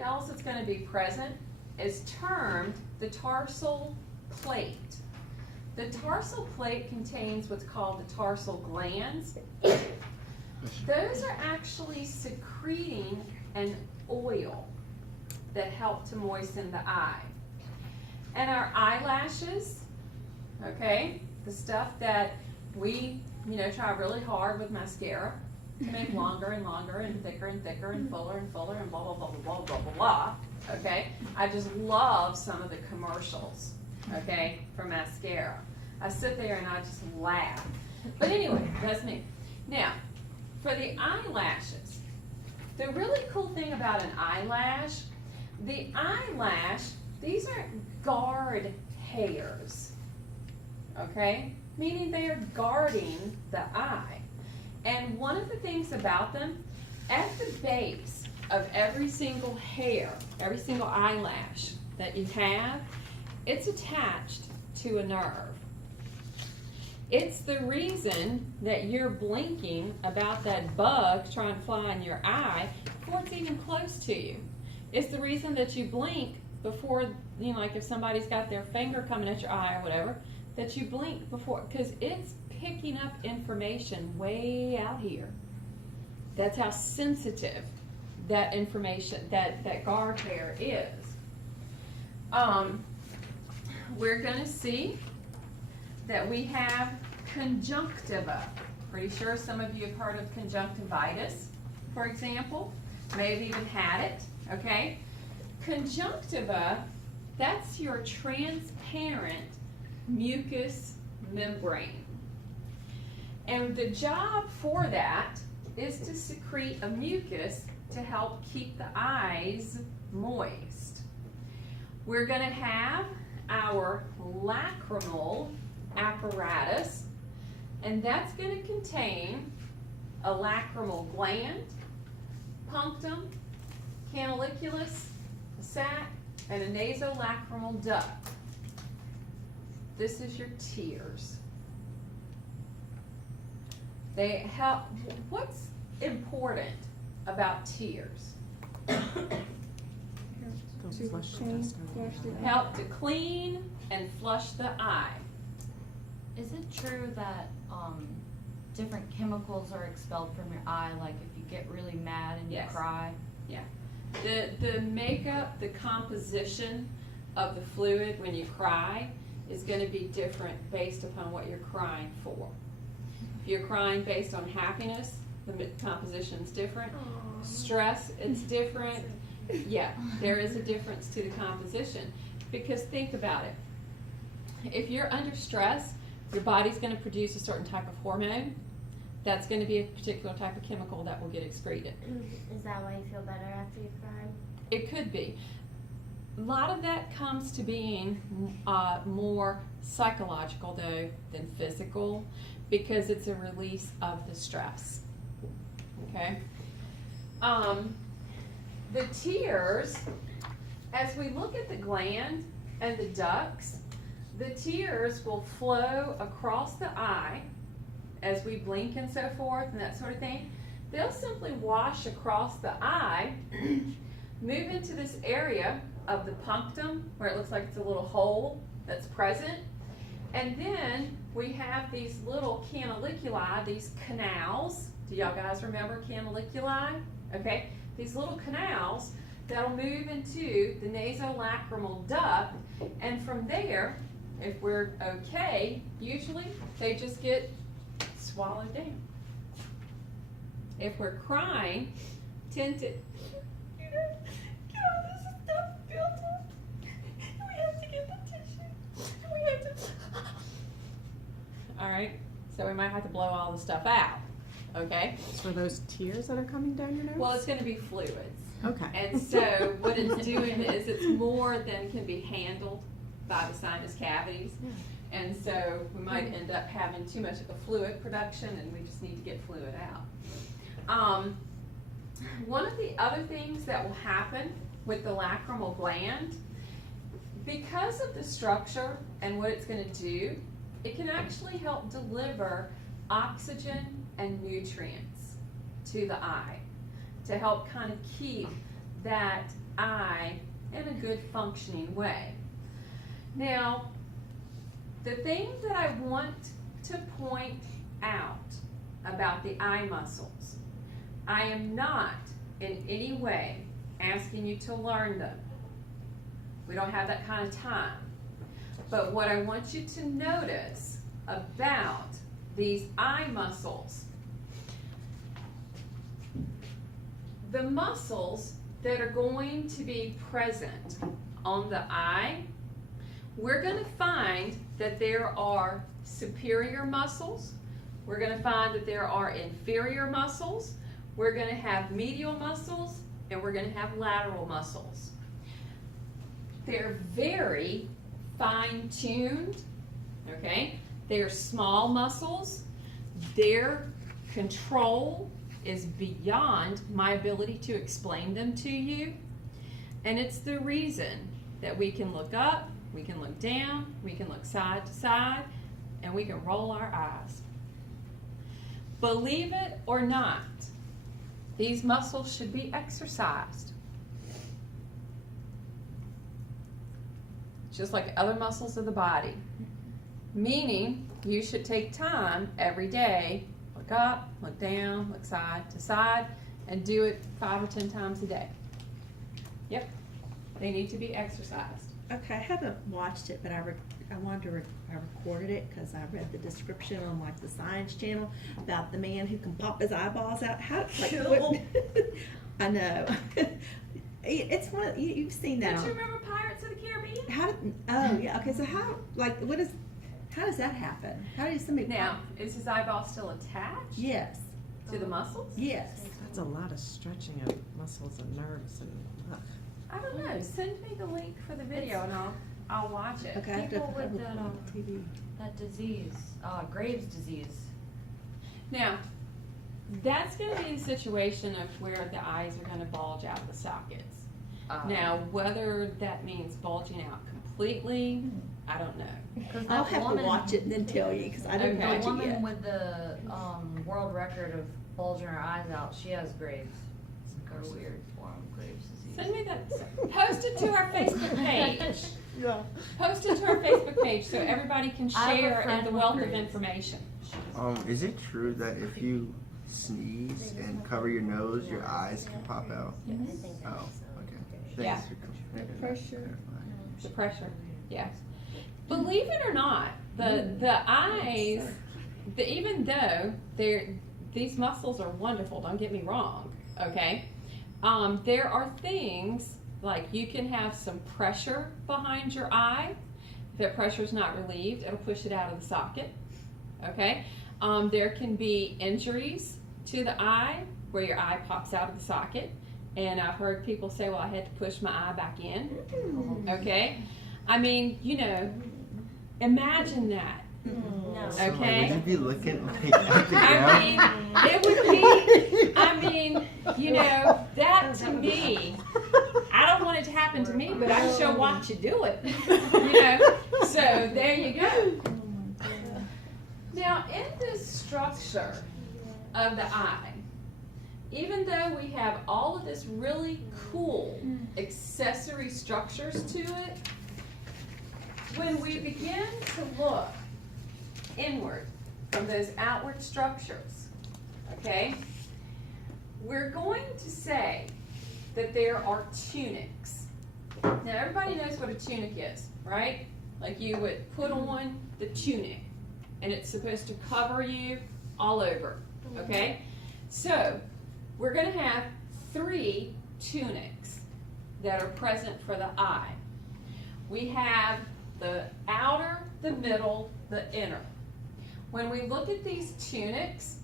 else that's going to be present is termed the tarsal plate. The tarsal plate contains what's called the tarsal glands. Those are actually secreting an oil that help to moisten the eye. And our eyelashes, okay, the stuff that we, try really hard with mascara to make longer and longer and thicker and thicker and fuller and blah, blah, blah, blah, blah, blah, blah, blah, okay? I just love some of the commercials, okay, for mascara. I sit there and I just laugh. But anyway, that's me. Now, for the eyelashes, the really cool thing about an eyelash, these are guard hairs, okay? Meaning they are guarding the eye. And one of the things about them, at the base of every single hair, every single eyelash that you have, it's attached to a nerve. It's the reason that you're blinking about that bug trying to fly in your eye before it's even close to you. It's the reason that you blink before, like if somebody's got their finger coming at your eye or whatever, that you blink before, because it's picking up information way out here. That's how sensitive that information, that guard hair is. We're going to see that we have conjunctiva. Pretty sure some of you have heard of conjunctivitis, for example. May have even had it, okay? Conjunctiva, that's your transparent mucous membrane. And the job for that is to secrete a mucus to help keep the eyes moist. We're going to have our lacrimal apparatus, and that's going to contain a lacrimal gland, punctum, canaliculus, a sac, and a nasolacrimal duct. This is your tears. They help. What's important about tears? Help to clean and flush the eye. Is it true that different chemicals are expelled from your eye, like if you get really mad and you cry? Yeah. The makeup, the composition of the fluid when you cry is going to be different based upon what you're crying for. If you're crying based on happiness, the composition's different. Stress, it's different. Yeah, there is a difference to the composition. Because think about it. If you're under stress, your body's going to produce a certain type of hormone. That's going to be a particular type of chemical that will get excreted. Is that why you feel better after you cry? It could be. A lot of that comes to being more psychological, though, than physical, because it's a release of the stress. Okay? The tears, as we look at the gland and the ducts, the tears will flow across the eye as we blink and so forth and that sort of thing. They'll simply wash across the eye, move into this area of the punctum where it looks like it's a little hole that's present, and then we have these little canaliculi, these canals. Do y'all guys remember canaliculi? Okay, these little canals that'll move into the nasolacrimal duct, and from there, if we're okay, usually they just get swallowed down. If we're crying, tend to get all this stuff built up, and we have to get the tissue, and we have to. All right, so we might have to blow all the stuff out. Okay. So those tears that are coming down your nose? Well, it's going to be fluids. Okay. And so what it's doing is it's more than can be handled by the sinus cavities. And so we might end up having too much of a fluid production, and we just need to get fluid out. One of the other things that will happen with the lacrimal gland, because of the structure and what it's going to do, it can actually help deliver oxygen and nutrients to the eye to help kind of keep that eye in a good functioning way. Now, the thing that I want to point out about the eye muscles, I am not in any way asking you to learn them. We don't have that kind of time. But what I want you to notice about these eye muscles, the muscles that are going to be present on the eye, we're going to find that there are superior muscles, we're going to find that there are inferior muscles, we're going to have medial muscles, and we're going to have lateral muscles. They're very fine-tuned, okay? They're small muscles. Their control is beyond my ability to explain them to you. And it's the reason that we can look up, we can look down, we can look side to side, and we can roll our eyes. Believe it or not, these muscles should be exercised. Just like other muscles of the body. Meaning, you should take time every day, look up, look down, look side to side, and do it 5 or 10 times a day. Yep, they need to be exercised. Okay, I haven't watched it, but I recorded it because I read the description on like the Science Channel about the man who can pop his eyeballs out. How? Like, what, I know. It's one. You've seen that. Don't you remember Pirates of the Caribbean? How? Oh yeah. Okay. So how? Like, what is? How does that happen? How does somebody? Now, is his eyeball still attached Yes. to the muscles? Yes. That's a lot of stretching of muscles and nerves and. Ugh. I don't know. Send me the link for the video and I'll watch it. Okay. I have to People with put that, it on TV. that disease, Graves' disease. Now, that's going to be a situation of where the eyes are going to bulge out the sockets. Now, whether that means bulging out completely, I don't know. Because I'll that have woman, to watch it and then tell you because I didn't Okay. watch the it woman yet. with the world record of bulging her eyes out, she has Graves. It's like a weird form of Graves' disease. Send me that. Post it to our Facebook page. Yeah. Post it to our Facebook page so everybody can I have a share friend the with wealth of Graves'. information. Is it true that if you sneeze and cover your nose, your eyes can pop out? I think that Oh, is so. okay. Yeah. Thanks for Pressure. The pressure, yeah. Believe it or not, the eyes, even though these muscles are wonderful, don't get me wrong, okay? There are things like you can have some pressure behind your eye. If that pressure is not relieved, it'll push it out of the socket, okay? There can be injuries to the eye where your eye pops out of the socket. And I've heard people say, well, I had to push my eye back in, okay? I mean, imagine that, No. So, like, okay? would you be looking like at the I ground? mean, it would be, that to me, I don't want it to happen to me, but I sure watch you do it, So there you go. Now, in this structure of the eye, even though we have all of this really cool accessory structures to it, when we begin to look inward from those outward structures, okay, we're going to say that there are tunics. Now, everybody knows what a tunic is, right? Like you would put on the tunic, and it's supposed to cover you all over, okay? So, we're going to have 3 tunics that are present for the eye. We have the outer, the middle, the inner. When we look at these tunics,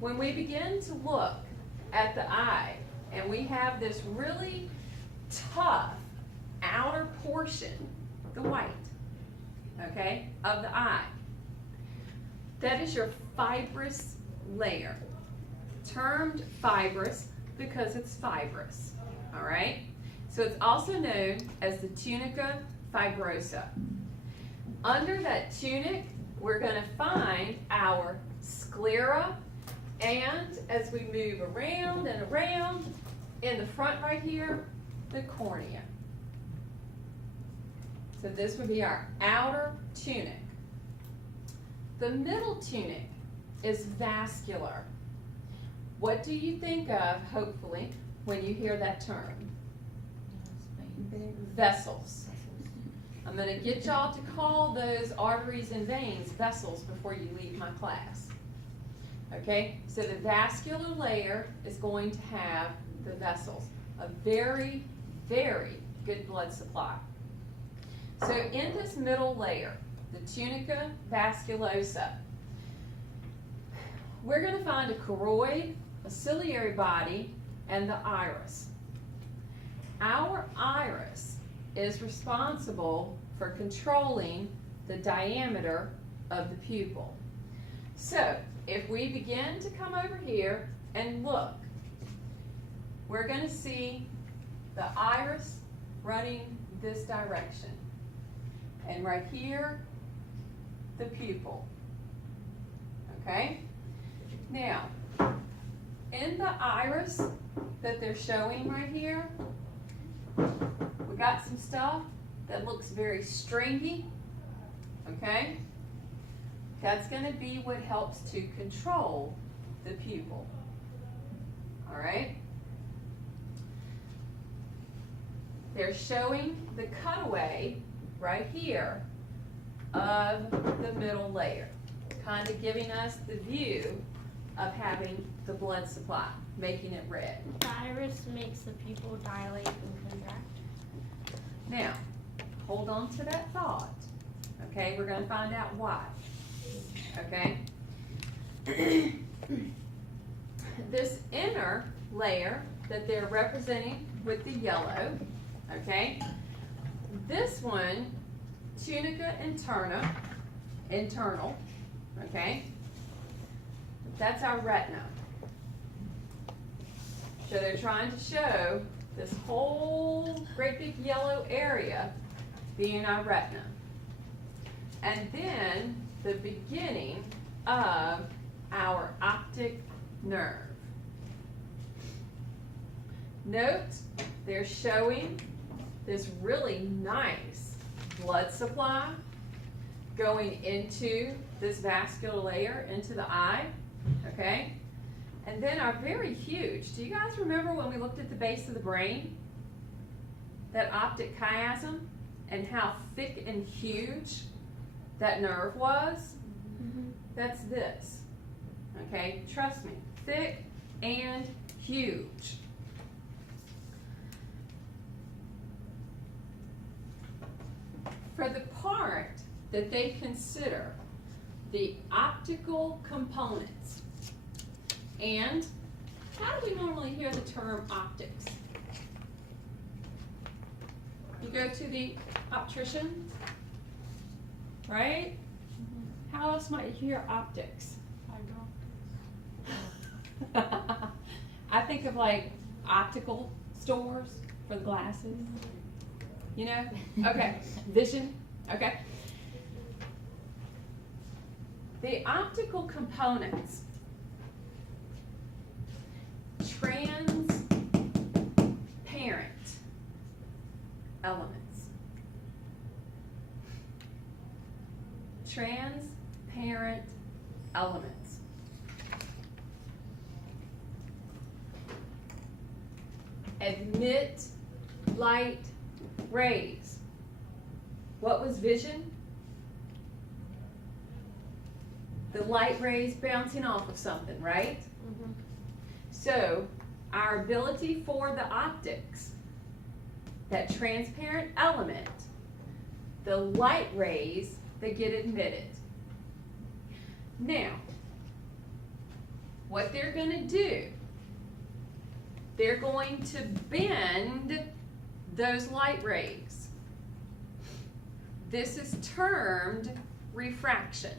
when we begin to look at the eye, and we have this really tough outer portion, the white, okay, of the eye, that is your fibrous layer. Termed fibrous because it's fibrous, all right? So it's also known as the tunica fibrosa. Under that tunic, we're going to find our sclera, and as we move around and around, in the front right here, the cornea. So this would be our outer tunic. The middle tunic is vascular. What do you think of, hopefully, when you hear that term? Vessels. I'm going to get y'all to call those arteries and veins vessels before you leave my class. Okay, so the vascular layer is going to have the vessels, a very, very good blood supply. So in this middle layer, the tunica vasculosa, we're going to find a choroid, a ciliary body, and the iris. Our iris is responsible for controlling the diameter of the pupil. So if we begin to come over here and look, we're going to see the iris running this direction. And right here, the pupil. Okay? Now, in the iris that they're showing right here, we got some stuff that looks very stringy. Okay? That's going to be what helps to control the pupil. All right? They're showing the cutaway right here of the middle layer, kind of giving us the view of having the blood supply, making it red. The iris makes the pupil dilate and contract. Now, hold on to that thought. Okay, we're going to find out why. Okay? This inner layer that they're representing with the yellow, okay? This one, tunica interna, internal, okay? That's our retina. So they're trying to show this whole great big yellow area being our retina. And then the beginning of our optic nerve. Note, they're showing this really nice blood supply going into this vascular layer, into the eye, okay? And then our very huge, do you guys remember when we looked at the base of the brain? That optic chiasm and how thick and huge that nerve was? That's this, okay? Trust me, thick and huge. For the part that they consider the optical components, and how do we normally hear the term optics? You go to the optician, right? How else might you hear optics? I think of like optical stores for the glasses. You know? Okay. Vision. Okay. The optical components, transparent elements. Transparent elements. Emit light rays. What was vision? The light rays bouncing off of something, right? Mm-hmm. So our ability for the optics, that transparent element, the light rays that get emitted. Now, what they're going to do, they're going to bend those light rays. This is termed refraction.